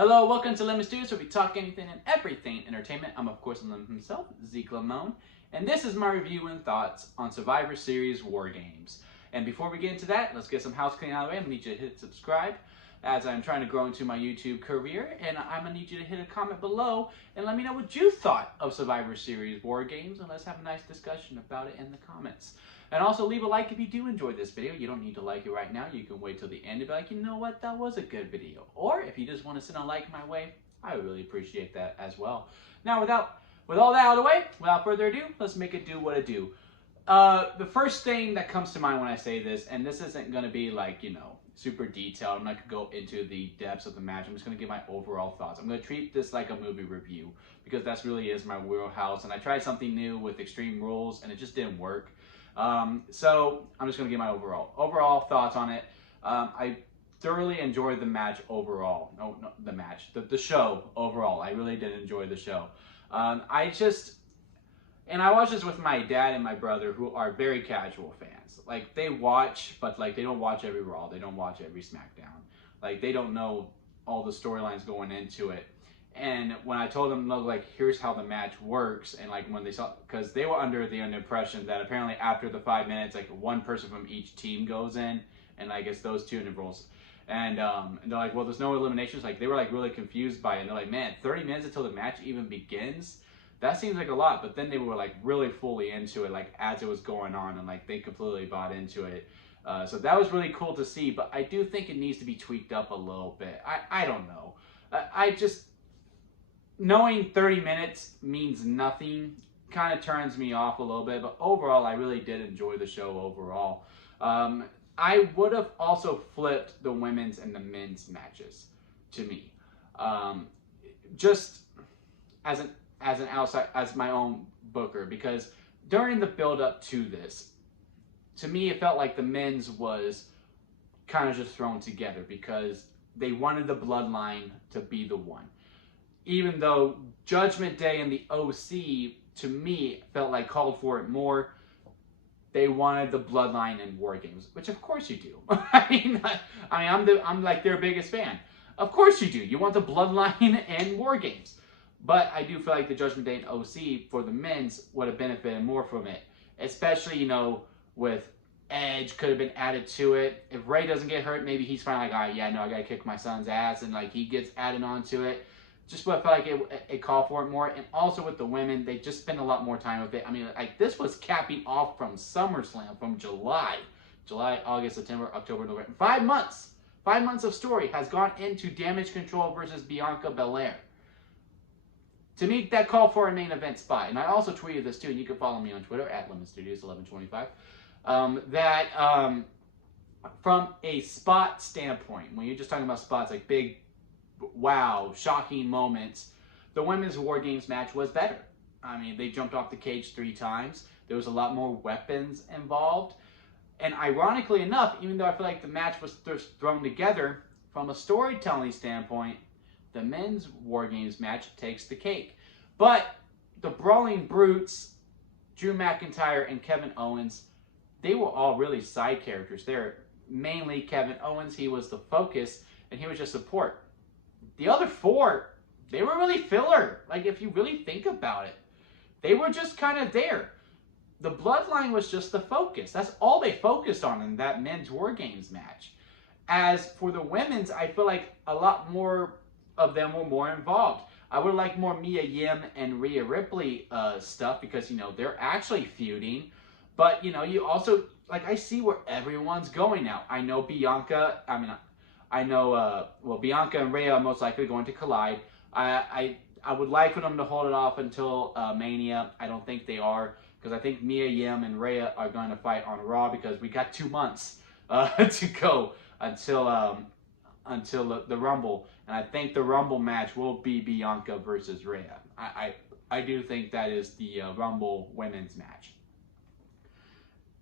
Hello, welcome to Lemon Studios, where we talk anything and everything entertainment. I'm, of course, Lemon himself, Zeke Lamone, and this is my review and thoughts on Survivor Series War Games. And before we get into that, let's get some house cleaning out of the way. I'm going to need you to hit subscribe as I'm trying to grow into my YouTube career, and I'm going to need you to hit a comment below and let me know what you thought of Survivor Series War Games, and let's have a nice discussion about it in the comments. And also leave a like if you do enjoy this video. You don't need to like it right now. You can wait till the end and be like, you know what, that was a good video. Or if you just want to send a like my way, I would really appreciate that as well. Now, with all that out of the way, without further ado, let's make it do what it do. The first thing that comes to mind when I say this, and this isn't going to be like, super detailed. I'm not going to go into the depths of the match. I'm just going to give my overall thoughts. I'm going to treat this like a movie review because that really is my wheelhouse. And I tried something new with Extreme Rules, and it just didn't work. So I'm just going to give my overall thoughts on it. I thoroughly enjoyed the match overall. No, the show overall. I really did enjoy the show. And I watched this with my dad and my brother, who are very casual fans. Like, they watch, but like they don't watch every Raw. They don't watch every SmackDown. Like, they don't know all the storylines going into it. And when I told them, look, like, here's how the match works, and like when they saw, because they were under the impression that apparently after the 5 minutes, like one person from each team goes in, and I guess those two intervals, and they're like, well, there's no eliminations. Like, they were like really confused by it, and they're like, man, 30 minutes until the match even begins? That seems like a lot. But then they were like really fully into it, like as it was going on, and like they completely bought into it. So that was really cool to see. But I do think it needs to be tweaked up a little bit. I don't know. I just, knowing 30 minutes means nothing kind of turns me off a little bit, but overall, I really did enjoy the show overall. I would have also flipped the women's and the men's matches to me. Just as my own booker, because during the build up to this, to me, it felt like the men's was kind of just thrown together because they wanted the bloodline to be the one. Even though Judgment Day and the OC, to me, felt like called for it more, they wanted the bloodline in War Games, which of course you do. I'm like their biggest fan. Of course you do. You want the bloodline in War Games. But I do feel like the Judgment Day and OC for the men's would have benefited more from it. Especially, with Edge could have been added to it. If Ray doesn't get hurt, maybe he's finally like, all right, yeah, no, I got to kick my son's ass. And like he gets added onto it. Just what I felt like it called for it more. And also with the women, they just spend a lot more time with it. I mean, like this was capping off from SummerSlam, from July, August, September, October, November. 5 months. 5 months of story has gone into Damage Control versus Bianca Belair. To me, that called for a main event spot. And I also tweeted this too, and you can follow me on Twitter at LemonStudios1125. From a spot standpoint, when you're just talking about spots like big, wow, shocking moments, the women's War Games match was better. I mean, they jumped off the cage 3 times. There was a lot more weapons involved. And ironically enough, even though I feel like the match was thrown together, from a storytelling standpoint, the men's War Games match takes the cake. But the Brawling Brutes, Drew McIntyre and Kevin Owens, they were all really side characters there. Mainly Kevin Owens, he was the focus, and he was just support. The other 4, they were really filler. Like, if you really think about it, they were just kind of there. The Bloodline was just the focus. That's all they focused on in that men's War Games match. As for the women's, I feel like a lot more of them were more involved. I would like more Mia Yim and Rhea Ripley stuff because, they're actually feuding. But, you also, like, I see where everyone's going now. I know Bianca, Bianca and Rhea are most likely going to collide. I would like for them to hold it off until Mania. I don't think they are, because I think Mia Yim and Rhea are going to fight on Raw because we got 2 months to go until the Rumble. And I think the Rumble match will be Bianca versus Rhea. I do think that is the Rumble women's match.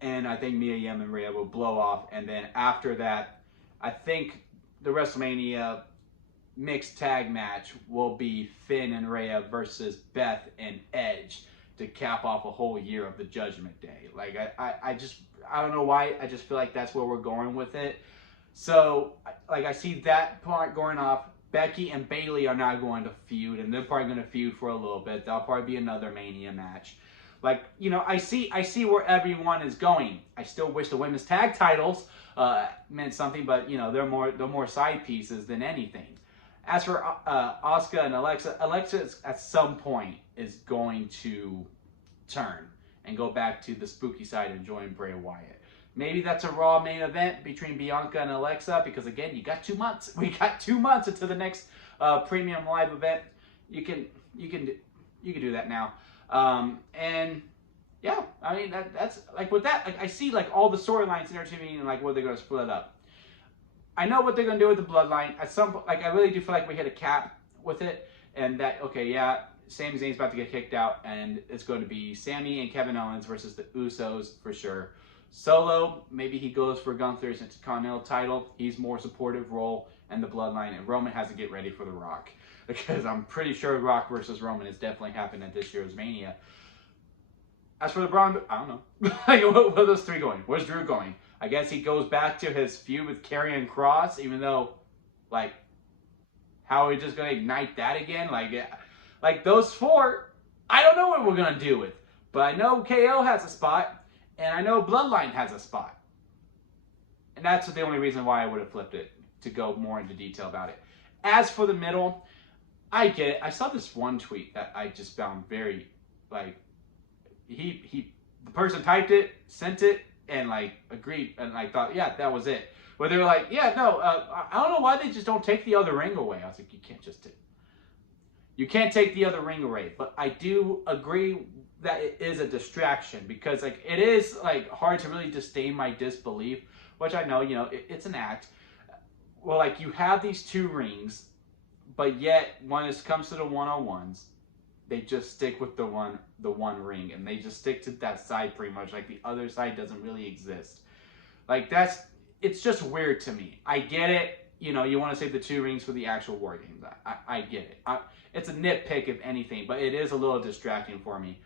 And I think Mia Yim and Rhea will blow off. And then after that, I think the WrestleMania mixed tag match will be Finn and Rhea versus Beth and Edge to cap off a whole year of the Judgment Day. Like, I don't know why. I just feel like that's where we're going with it. So, like, I see that part going off. Becky and Bayley are not going to feud, and they're probably going to feud for a little bit. That'll probably be another Mania match. Like, you know, I see where everyone is going. I still wish the women's tag titles meant something, but you know, they're more side pieces than anything. As for Asuka and Alexa at some point is going to turn and go back to the spooky side and join Bray Wyatt. Maybe that's a Raw main event between Bianca and Alexa, because again, you got 2 months. We got 2 months until the next premium live event. You can do that now. And yeah, I mean that's like with that. Like I see like all the storylines intertwining and like where they're gonna split up. I know what they're gonna do with the Bloodline. At some point, like I really do feel like we hit a cap with it, and that okay, yeah, Sami Zayn's about to get kicked out, and it's going to be Sami and Kevin Owens versus the Usos for sure. Solo, maybe he goes for Gunther's Intercontinental title. He's more supportive role, and the Bloodline, and Roman has to get ready for The Rock, because I'm pretty sure Rock versus Roman is definitely happening at this year's Mania. As for the Braun, I don't know. Like, where are those three going? Where's Drew going? I guess he goes back to his feud with Karrion Kross, even though, like, how are we just going to ignite that again? Like those four, I don't know what we're going to do with. But I know KO has a spot, and I know Bloodline has a spot. And that's the only reason why I would have flipped it, to go more into detail about it. As for the middle, I get it. I saw this one tweet that I just found very, like, the person typed it, sent it, and like agreed, and I thought, yeah, that was it. Where they were like, yeah, no, I don't know why they just don't take the other ring away. I was like, you can't take the other ring away. But I do agree that it is a distraction, because like it is like hard to really sustain my disbelief, which I know, you know, it's an act. Well, like you have these 2 rings, but yet when it comes to the one-on-ones, they just stick with the one ring, and they just stick to that side pretty much. Like the other side doesn't really exist. Like it's just weird to me. I get it. You know, you want to save the 2 rings for the actual War Games. I get it. It's a nitpick if anything, but it is a little distracting for me.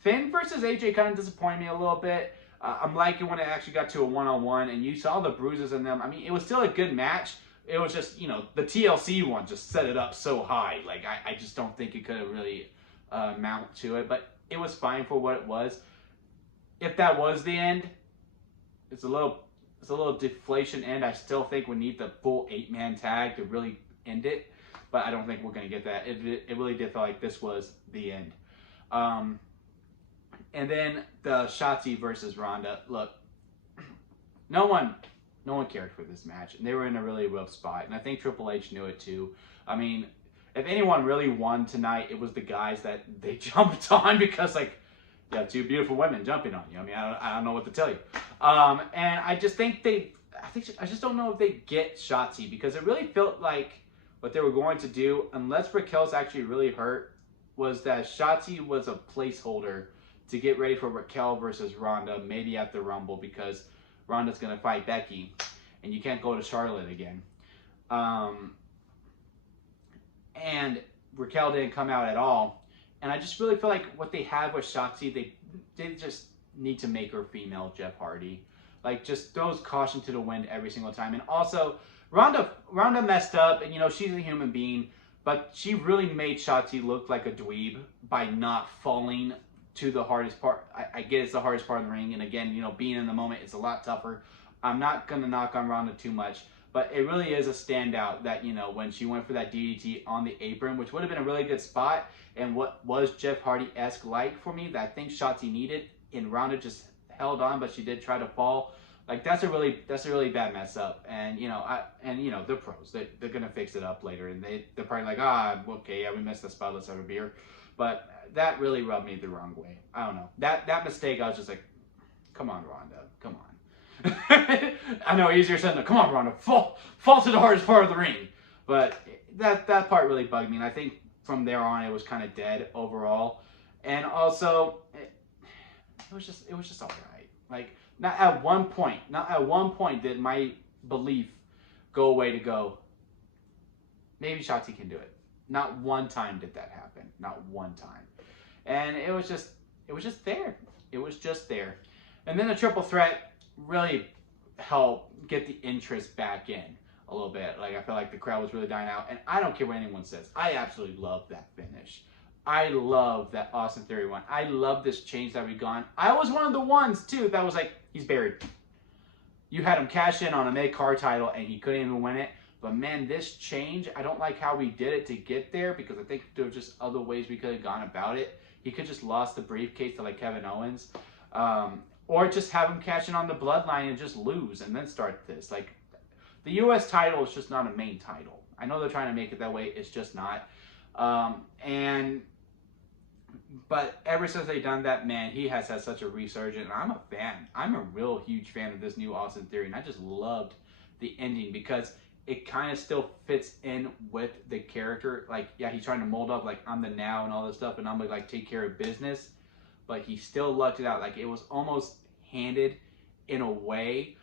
Finn versus AJ kind of disappointed me a little bit. I'm liking when it actually got to a one-on-one, and you saw the bruises in them. I mean, it was still a good match. It was just, you know, the TLC one just set it up so high. Like, I just don't think it could have really mount to it. But it was fine for what it was. If that was the end, it's a little deflation end. I still think we need the full 8-man tag to really end it. But I don't think we're going to get that. It really did feel like this was the end. And then the Shotzi versus Ronda. Look, no one cared for this match, and they were in a really rough spot, and I think Triple H knew it too. I mean, if anyone really won tonight, it was the guys that they jumped on, because like you have 2 beautiful women jumping on you. I mean, I don't know what to tell you. And I just think I just don't know if they get Shotzi, because it really felt like what they were going to do, unless Raquel's actually really hurt, was that Shotzi was a placeholder to get ready for Raquel versus Ronda, maybe at the Rumble, because Ronda's going to fight Becky, and you can't go to Charlotte again. And Raquel didn't come out at all. And I just really feel like what they had with Shotzi, they just need to make her female Jeff Hardy. Like, just throws caution to the wind every single time. And also, Ronda messed up, and, you know, she's a human being, but she really made Shotzi look like a dweeb by not falling to the hardest part. I get it's the hardest part of the ring, and again, you know, being in the moment, it's a lot tougher. I'm not going to knock on Ronda too much, but it really is a standout that, you know, when she went for that DDT on the apron, which would have been a really good spot, and what was Jeff Hardy-esque like for me, that I think Shotzi needed, and Ronda just held on, but she did try to fall. Like, that's a really bad mess up, and you know, they're pros. They're gonna fix it up later, and they're probably like, okay, yeah, we missed the spot, let's have a beer. But that really rubbed me the wrong way. I don't know. That mistake, I was just like, come on, Ronda, come on. I know, easier said than done. Come on, Ronda, fall to the hardest part of the ring. But that part really bugged me, and I think from there on, it was kind of dead overall. And also, it was just all right. Like, not at one point did my belief go away to go, maybe Shotzi can do it. Not one time did that happen. Not one time. And it was just there. It was just there. And then the triple threat really helped get the interest back in. a little bit. Like, I felt like the crowd was really dying out. And I don't care what anyone says. I absolutely love that finish. I love that Austin Theory won. I love this change that we gone. I was one of the ones, too, that was like, he's buried. You had him cash in on a mid-card title, and he couldn't even win it. But, man, this change, I don't like how we did it to get there, because I think there were just other ways we could have gone about it. He could just lost the briefcase to, like, Kevin Owens. Or just have him cash in on the bloodline and just lose and then start this. Like, the U.S. title is just not a main title. I know they're trying to make it that way. It's just not. But ever since they've done that, man, he has had such a resurgence. And I'm a fan. I'm a real huge fan of this new Austin Theory. And I just loved the ending because it kind of still fits in with the character. Like, yeah, he's trying to mold up, like, I'm the now and all this stuff. And I'm going to, like, take care of business. But he still lucked it out. Like, it was almost handed in a way.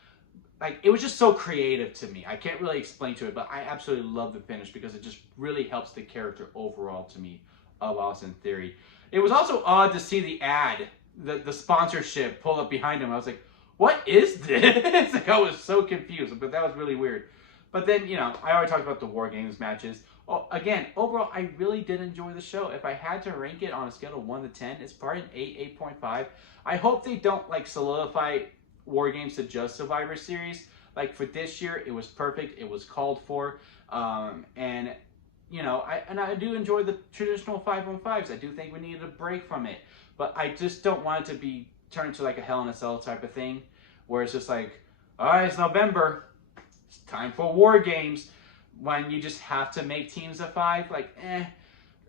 Like, it was just so creative to me. I can't really explain to it, but I absolutely love the finish because it just really helps the character overall to me of Austin Theory. It was also odd to see the ad, the sponsorship pull up behind him. I was like, what is this? Like, I was so confused, but that was really weird. But then, you know, I already talked about the War Games matches. Oh, again, overall, I really did enjoy the show. If I had to rank it on a scale of 1 to 10, it's probably an 8, 8.5. I hope they don't, like, solidify War Games to just Survivor Series. Like, for this year, it was perfect. It was called for. And, you know, I do enjoy the traditional 5-on-5s. I do think we needed a break from it. But I just don't want it to be turned into, like, a Hell in a Cell type of thing. Where it's just like, all right, it's November. It's time for War Games. When you just have to make teams of 5, like,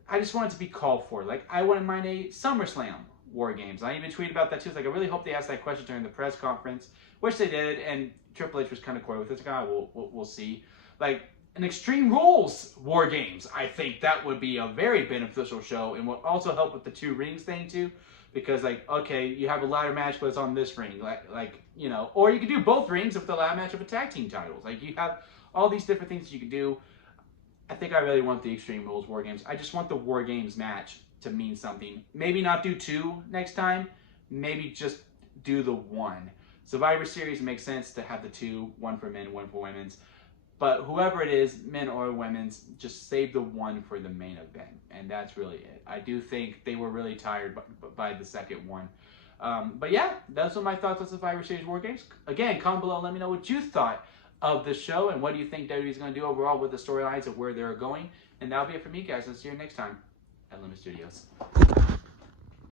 I just want it to be called for. Like, I wouldn't mind a SummerSlam War Games. I even tweeted about that too. It's like, I really hope they asked that question during the press conference, which they did, and Triple H was kind of coy with it. It's like, we'll see. Like, an Extreme Rules War Games, I think that would be a very beneficial show, and would also help with the 2 rings thing too. Because, like, okay, you have a ladder match, but it's on this ring. Like, you know, or you could do both rings with the ladder match of a tag team titles. Like, you have all these different things you could do. I think I really want the Extreme Rules War Games. I just want the War Games match to mean something. Maybe not do 2 next time. Maybe just do the 1. Survivor Series makes sense to have the 2, 1 for men, 1 for women's. But whoever it is, men or women's, just save the 1 for the main event. And that's really it. I do think they were really tired by the second one. But yeah, those are my thoughts on Survivor Series War Games. Again, comment below, let me know what you thought of the show and what do you think WWE is going to do overall with the storylines of where they're going. And that'll be it for me, guys. I'll see you next time at Limit Studios.